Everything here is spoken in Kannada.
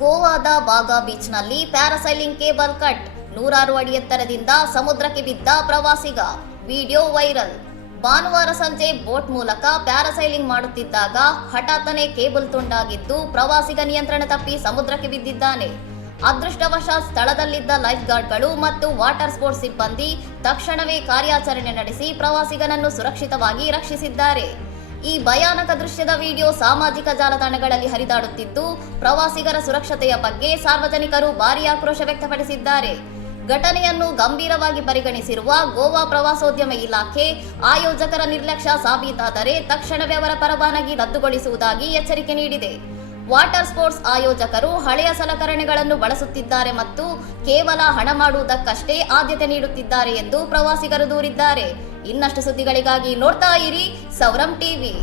ಗೋವಾದ ಬಾಗಾ ಬೀಚ್ನಲ್ಲಿ ಪ್ಯಾರಾಸೈಲಿಂಗ್ ಕೇಬಲ್ ಕಟ್, 106 ಅಡಿ ಎತ್ತರದಿಂದ ಸಮುದ್ರಕ್ಕೆ ಬಿದ್ದ ಪ್ರವಾಸಿಗ. Video viral. ಭಾನುವಾರ ಸಂಜೆ ಬೋಟ್ ಮೂಲಕ ಪ್ಯಾರಾಸೈಲಿಂಗ್ ಮಾಡುತ್ತಿದ್ದಾಗ ಹಠಾತ್ತನೆ ಕೇಬಲ್ ತುಂಡಾಗಿದ್ದು ಪ್ರವಾಸಿಗ ನಿಯಂತ್ರಣ ತಪ್ಪಿ ಸಮುದ್ರಕ್ಕೆ ಬಿದ್ದಿದ್ದಾನೆ. ಅದೃಷ್ಟವಶಾತ್ ಸ್ಥಳದಲ್ಲಿದ್ದ ಲೈಫ್ ಗಾರ್ಡ್ಗಳು ಮತ್ತು ವಾಟರ್ ಸ್ಪೋರ್ಟ್ಸ್ ಸಿಬ್ಬಂದಿ ತಕ್ಷಣವೇ ಕಾರ್ಯಾಚರಣೆ ನಡೆಸಿ ಪ್ರವಾಸಿಗನನ್ನು ಸುರಕ್ಷಿತವಾಗಿ ರಕ್ಷಿಸಿದ್ದಾರೆ. ಈ ಭಯಾನಕ ದೃಶ್ಯದ ವಿಡಿಯೋ ಸಾಮಾಜಿಕ ಜಾಲತಾಣಗಳಲ್ಲಿ ಹರಿದಾಡುತ್ತಿದ್ದು, ಪ್ರವಾಸಿಗರ ಸುರಕ್ಷತೆಯ ಬಗ್ಗೆ ಸಾರ್ವಜನಿಕರು ಭಾರೀ ಆಕ್ರೋಶ ವ್ಯಕ್ತಪಡಿಸಿದ್ದಾರೆ. ಘಟನೆಯನ್ನು ಗಂಭೀರವಾಗಿ ಪರಿಗಣಿಸಿರುವ ಗೋವಾ ಪ್ರವಾಸೋದ್ಯಮ ಇಲಾಖೆ, ಆಯೋಜಕರ ನಿರ್ಲಕ್ಷ್ಯ ಸಾಬೀತಾದರೆ ತಕ್ಷಣವೇ ಅವರ ಪರವಾನಗಿ ರದ್ದುಗೊಳಿಸುವುದಾಗಿ ಎಚ್ಚರಿಕೆ ನೀಡಿದೆ. ವಾಟರ್ ಸ್ಪೋರ್ಟ್ಸ್ ಆಯೋಜಕರು ಹಳೆಯ ಸಲಕರಣೆಗಳನ್ನು ಬಳಸುತ್ತಿದ್ದಾರೆ ಮತ್ತು ಕೇವಲ ಹಣ ಮಾಡುವುದಕ್ಕಷ್ಟೇ ಆದ್ಯತೆ ನೀಡುತ್ತಿದ್ದಾರೆ ಎಂದು ಪ್ರವಾಸಿಗರು ದೂರಿದ್ದಾರೆ. ಇನ್ನಷ್ಟು ಸುದ್ದಿಗಳಿಗಾಗಿ ನೋಡ್ತಾ ಇರಿ ಸೌರಂ ಟಿವಿ.